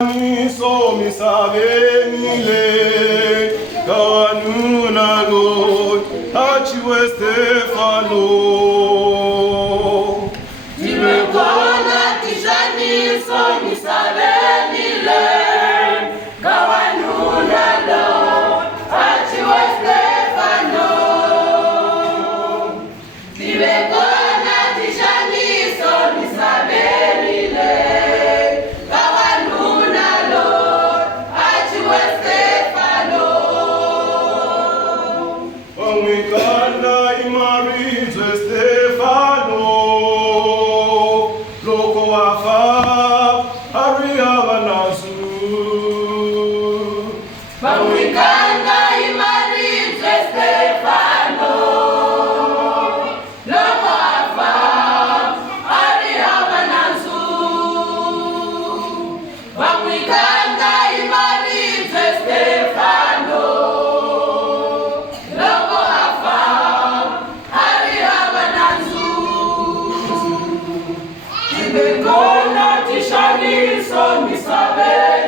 So mi savenile kanuna Lord achiwe Stefano nimekona tishani so mi savenile kanuna Lord achiwe Stefano nimekona tishani so mi savenile Wikanda imarize Stefano loko wafa ariabanazu Wikanda imarize Stefano loko wafa ariabanazu Wikanda imarize Stefano nimekona tishani so mi savenile